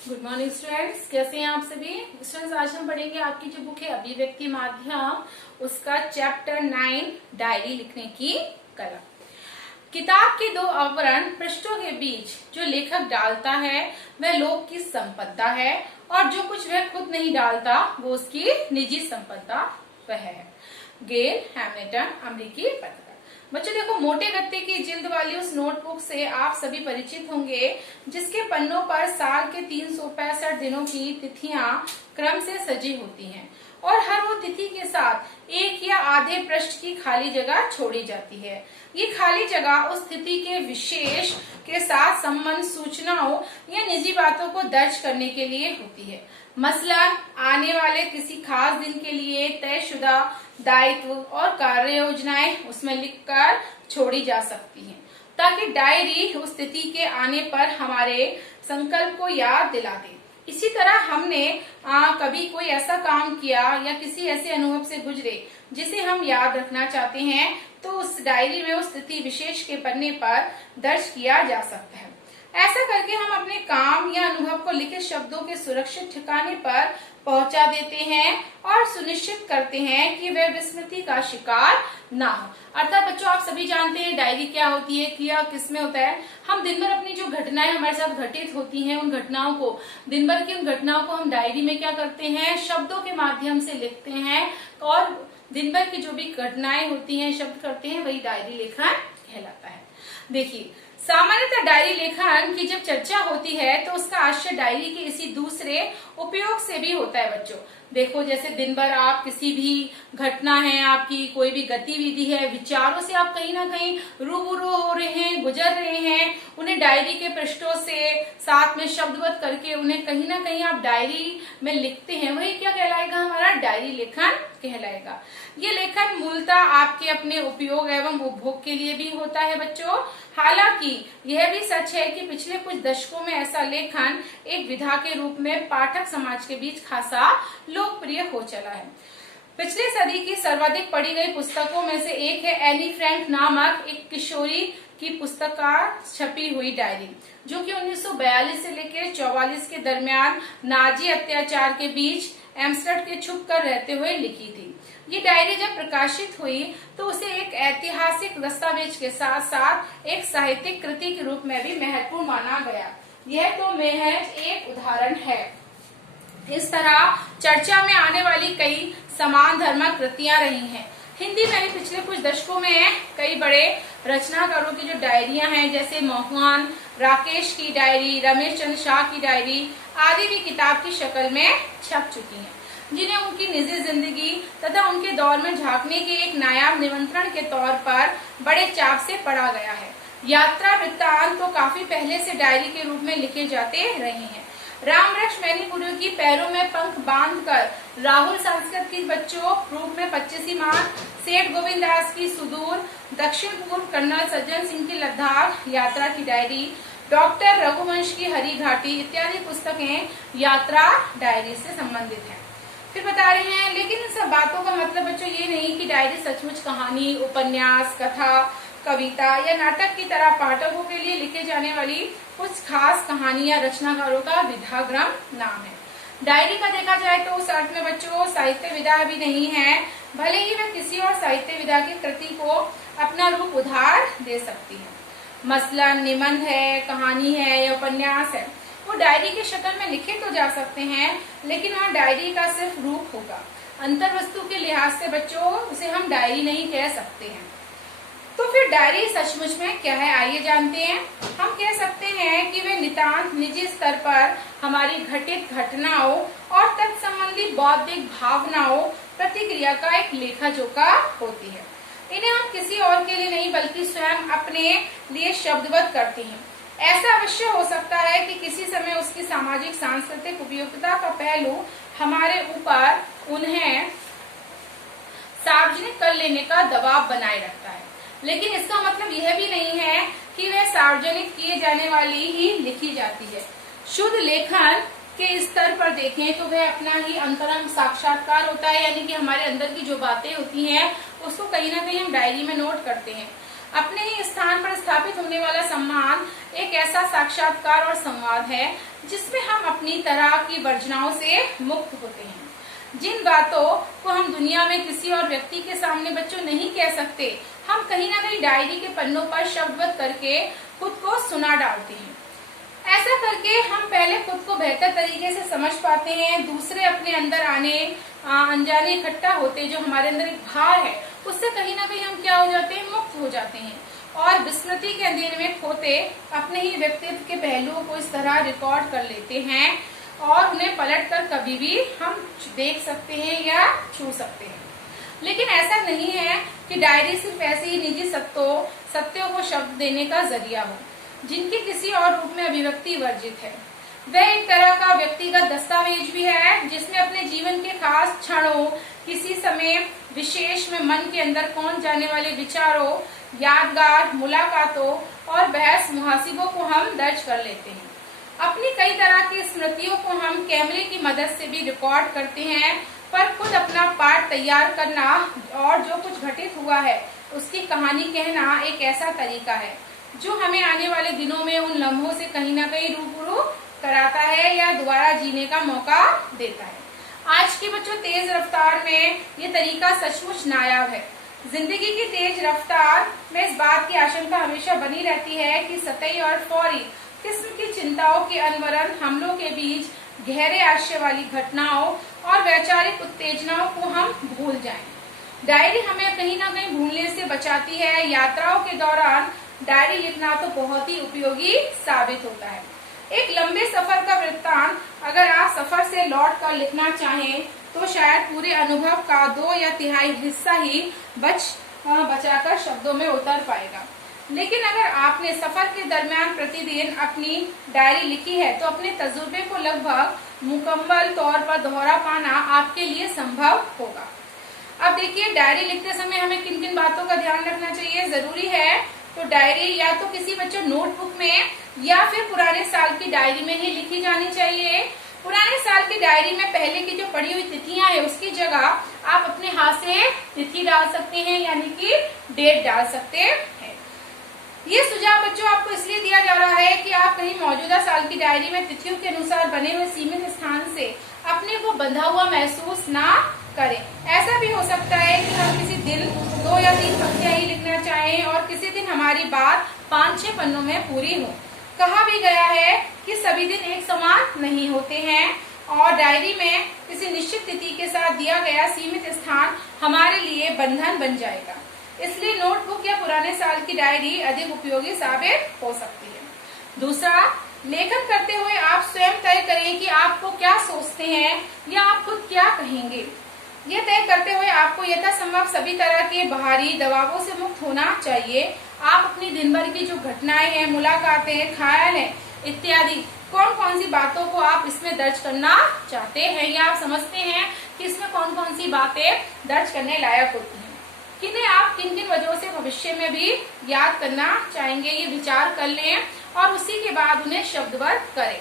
Good morning students, कैसे हैं आप सभी स्टूडेंट्स। आज हम पढ़ेंगे आपकी जो बुक है अभिव्यक्ति माध्यम, उसका चैप्टर 9 डायरी लिखने की कला। किताब के दो आवरण पृष्ठों के बीच जो लेखक डालता है वह लोक की संपदा है और जो कुछ वह खुद नहीं डालता वो उसकी निजी संपदा वह है। गेल हैमिल्टन, अमेरिकी पत्रकार। बच्चों देखो, मोटे गत्ते की जिल्द वाली उस नोटबुक से आप सभी परिचित होंगे जिसके पन्नों पर साल के 365 दिनों की तिथियां क्रम से सजी होती हैं और हर वो तिथि के साथ एक या आधे पृष्ठ की खाली जगह छोड़ी जाती है। ये खाली जगह उस तिथि के विशेष के साथ संबंध सूचनाओं या निजी बातों को दर्ज करने के लिए होती है। मसलन आने वाले किसी खास दिन के लिए तयशुदा दायित्व और कार्य योजनाएं उसमें लिखकर छोड़ी जा सकती हैं ताकि डायरी उस तिथि के आने पर हमारे संकल्प को याद दिला दे। इसी तरह हमने कभी कोई ऐसा काम किया या किसी ऐसे अनुभव से गुजरे जिसे हम याद रखना चाहते हैं तो उस डायरी में उस तिथि विशेष के पन्ने पर दर्ज किया जा सकता है। ऐसा करके हम अपने काम या अनुभव को लिखे शब्दों के सुरक्षित ठिकाने पर पहुंचा देते हैं और सुनिश्चित करते हैं कि वह विस्मृति का शिकार ना हो। अर्थात बच्चों, आप सभी जानते हैं डायरी क्या होती है, क्या किसमें होता है। हम दिन भर अपनी जो घटनाएं हमारे साथ घटित होती हैं उन घटनाओं को, दिन भर की उन घटनाओं को हम डायरी में क्या करते हैं, शब्दों के माध्यम से लिखते हैं और दिन भर की जो भी घटनाएं होती हैं शब्द करते हैं, वही डायरी लेखन कहलाता है। देखिए, सामान्यतः डायरी लेखन की जब चर्चा होती है तो उसका आश्रय डायरी के इसी दूसरे उपयोग से भी होता है। बच्चों देखो, जैसे दिन भर आप किसी भी घटना है, आपकी कोई भी गतिविधि है, विचारों से आप कहीं ना कहीं रूबरू हो रहे हैं, गुजर रहे हैं, उन्हें डायरी के पृष्ठों से साथ में शब्दबद्ध करके उन्हें कहीं ना कहीं आप डायरी में लिखते हैं, वही क्या कहलाएगा, हमारा डायरी लेखन कहलाएगा। ये लेखन मूलतः आपके अपने उपयोग एवं उपभोग के लिए भी होता है बच्चों। हालांकि यह भी सच है कि पिछले कुछ दशकों में ऐसा लेखन एक विधा के रूप में पाठक समाज के बीच खासा लोकप्रिय हो चला है। पिछले सदी की सर्वाधिक पढ़ी गई पुस्तकों में से एक है एनी फ्रैंक नामक एक किशोरी की पुस्तक का छपी हुई डायरी, जो कि 1942 से लेकर 44 के दरमियान नाजी अत्याचार के बीच एम्स्टर्डम के छुप कर रहते हुए लिखी थी। ये डायरी जब प्रकाशित हुई तो उसे एक ऐतिहासिक दस्तावेज के साथ साथ एक साहित्यिक कृति के रूप में भी महत्वपूर्ण माना गया। यह तो महज एक उदाहरण है। इस तरह चर्चा में आने वाली कई समान धर्मक कृतियां रही हैं। हिंदी में भी पिछले कुछ दशकों में कई बड़े रचनाकारों की जो डायरियां हैं, जैसे मोहन राकेश की डायरी, रमेश चंद्र शाह की डायरी आदि भी किताब की शक्ल में छप चुकी हैं, जिन्हें उनकी निजी जिंदगी तथा उनके दौर में झांकने के एक नायाब निमंत्रण के तौर पर बड़े चाव से पढ़ा गया है। यात्रा वृत्तांत तो काफी पहले से डायरी के रूप में लिखे जाते रहे हैं। रामवृक्ष मैनीपुरी की पैरों में पंख बांधकर राहुल सांस्कृत की बच्चों रूप में 25 मार्च, सेठ गोविंद दास की सुदूर दक्षिण पूर्व, कर्नल सज्जन सिंह की लद्दाख यात्रा की डायरी, डॉक्टर रघुवंश की हरी घाटी इत्यादि पुस्तकें यात्रा डायरी से संबंधित हैं। फिर बता रहे हैं, लेकिन इन सब बातों का मतलब बच्चों ये नहीं कि डायरी सचमुच कहानी, उपन्यास, कथा, कविता या नाटक की तरह पाठकों के लिए लिखे जाने वाली कुछ खास कहानी या रचनाकारों का विधाग्रम नाम है। डायरी का देखा जाए तो उस अर्थ में बच्चों साहित्य विधा भी नहीं है, भले ही वह किसी और साहित्य विधा की कृति को अपना रूप उधार दे सकती है। मसलन निबंध है, कहानी है या उपन्यास है, वो डायरी की शक्ल में लिखे तो जा सकते हैं, लेकिन वहाँ डायरी का सिर्फ रूप होगा। अंतर वस्तु के लिहाज से बच्चों उसे हम डायरी नहीं कह सकते हैं। तो फिर डायरी सचमुच में क्या है, आइए जानते हैं। हम कह सकते हैं कि वे नितांत निजी स्तर पर हमारी घटित घटनाओं और तत्संबंधी बौद्धिक भावनाओं प्रतिक्रिया का एक लेखा जोखा होती है। इन्हें हम किसी और के लिए नहीं बल्कि स्वयं अपने लिए शब्दबद्ध करते हैं। ऐसा अवश्य हो सकता है कि किसी समय उसकी सामाजिक सांस्कृतिक उपयोगिता का पहलू हमारे ऊपर उन्हें सार्वजनिक कर लेने का दबाव बनाए रखता है, लेकिन इसका मतलब यह भी नहीं है कि वह सार्वजनिक किए जाने वाली ही लिखी जाती है। शुद्ध लेखन के स्तर पर देखें तो वह अपना ही अंतरंग साक्षात्कार होता है, यानी कि हमारे अंदर की जो बातें होती हैं उसको कहीं ना कहीं हम डायरी में नोट करते हैं। अपने ही स्थान पर स्थापित होने वाला सम्मान एक ऐसा साक्षात्कार और संवाद है जिसमें हम अपनी तरह की वर्जनाओं से मुक्त होते हैं। जिन बातों को हम दुनिया में किसी और व्यक्ति के सामने बच्चों नहीं कह सकते, हम कहीं ना कहीं डायरी के पन्नों पर शब्दबद्ध करके खुद को सुना डालते हैं। ऐसा करके हम पहले खुद को बेहतर तरीके से समझ पाते हैं, दूसरे अपने अंदर आने अनजाने इकट्ठा होते, जो हमारे अंदर एक भार है, उससे कहीं ना कहीं हम क्या हो जाते हैं, मुक्त हो जाते हैं और विस्मृति के अंधेरे में खोते अपने ही व्यक्तित्व के पहलुओं को इस तरह रिकॉर्ड कर लेते हैं और उन्हें पलटकर कभी भी हम देख सकते हैं या छू सकते हैं। लेकिन ऐसा नहीं है कि डायरी सिर्फ ऐसे ही निजी सत्यों को शब्द देने का जरिया हो जिनकी किसी और रूप में अभिव्यक्ति वर्जित है। वह एक तरह का व्यक्तिगत दस्तावेज भी है जिसमें अपने जीवन के खास क्षणों, किसी समय विशेष में मन के अंदर कौन जाने वाले विचारों, यादगार मुलाकातों और बहस मुहासिबों को हम दर्ज कर लेते हैं। अपनी कई तरह की स्मृतियों को हम कैमरे की मदद से भी रिकॉर्ड करते हैं, पर खुद अपना पाठ तैयार करना और जो कुछ घटित हुआ है उसकी कहानी कहना एक ऐसा तरीका है जो हमें आने वाले दिनों में उन लम्हों से कहीं ना कहीं रूबरू कराता है या दोबारा जीने का मौका देता है। आज के बच्चों तेज रफ्तार में ये तरीका सचमुच नायाब है। जिंदगी की तेज रफ्तार में इस बात की आशंका हमेशा बनी रहती है कि सतही और फौरी किस्म की चिंताओं के अनवरन हमलों के बीच गहरे आशय वाली घटनाओं और वैचारिक उत्तेजनाओं को हम भूल जाएं। डायरी हमें कहीं ना कहीं भूलने से बचाती है। यात्राओं के दौरान डायरी लिखना तो बहुत ही उपयोगी साबित होता है। एक लंबे सफर का वृत्तांत अगर आप सफर से लौट कर लिखना चाहें तो शायद पूरे अनुभव का 2 या तिहाई हिस्सा ही बचाकर शब्दों में उतर पाएगा। लेकिन अगर आपने सफर के दरमियान प्रतिदिन अपनी डायरी लिखी है तो अपने तजुर्बे को लगभग मुकम्मल तौर पर दोहरा पाना आपके लिए संभव होगा। अब देखिए, डायरी लिखते समय हमें किन किन बातों का ध्यान रखना चाहिए। जरूरी है तो डायरी या तो किसी बच्चों नोटबुक में या फिर पुराने साल की डायरी में ही लिखी जानी चाहिए। पुराने साल की डायरी में पहले की जो पड़ी हुई तिथियां है उसकी जगह आप अपने हाथ से तिथि डाल सकते हैं, यानी कि डेट डाल सकते हैं। ये सुझाव बच्चों आपको इसलिए दिया जा रहा है कि आप कहीं मौजूदा साल की डायरी में तिथियों के अनुसार बने हुए सीमित स्थान से अपने को बंधा हुआ महसूस ना करें। ऐसा भी हो सकता है कि हम किसी दिन 2 या 3 पंक्तियां ही लिखना चाहें और किसी दिन हमारी बात 5-6 पन्नों में पूरी हो। कहा भी गया है कि सभी दिन एक समान नहीं होते हैं और डायरी में किसी निश्चित तिथि के साथ दिया गया सीमित स्थान हमारे लिए बंधन बन जाएगा। इसलिए नोटबुक या पुराने साल की डायरी अधिक उपयोगी साबित हो सकती है। दूसरा, लेखन करते हुए आप स्वयं तय करें कि आपको क्या सोचते हैं या आप खुद क्या कहेंगे। यह तय करते हुए आपको यथासंभव सभी तरह के बाहरी दबावों से मुक्त होना चाहिए। आप अपनी दिन भर की जो घटनाएं हैं, मुलाकातें, ख्याल हैं इत्यादि, कौन कौन सी बातों को आप इसमें दर्ज करना चाहते हैं या आप समझते हैं कि इसमें कौन कौन सी बातें दर्ज करने लायक होती हैं, किन्हें आप किन किन वजहों से भविष्य में भी याद करना चाहेंगे, ये विचार कर लें और उसी के बाद उन्हें शब्दबद्ध करें।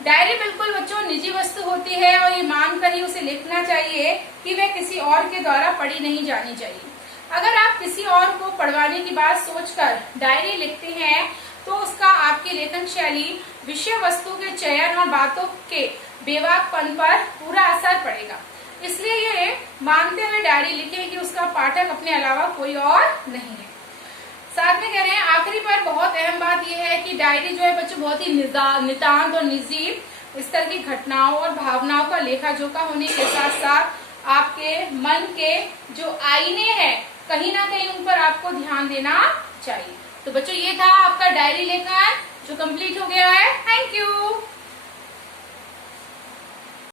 डायरी बिल्कुल बच्चों निजी वस्तु होती है और ये मानकर ही उसे लिखना चाहिए कि वह किसी और के द्वारा पढ़ी नहीं जानी चाहिए। अगर आप किसी और को पढ़वाने की बात सोचकर डायरी लिखते हैं तो उसका आपकी लेखन शैली, विषय वस्तु के चयन और बातों के बेबाकपन पर पूरा असर पड़ेगा। इसलिए ये मानते हुए डायरी लिखें कि उसका पाठक अपने अलावा कोई और नहीं है। साथ में कह रहे हैं आखिरी पर बहुत अहम बात यह है कि डायरी जो है बच्चों बहुत ही नितांत और निजी स्तर की घटनाओं और भावनाओं का लेखा जोखा होने के साथ साथ आपके मन के जो आईने हैं कहीं ना कहीं उन पर आपको ध्यान देना चाहिए। तो बच्चों ये था आपका डायरी लेखन जो कंप्लीट हो गया है। Thank you.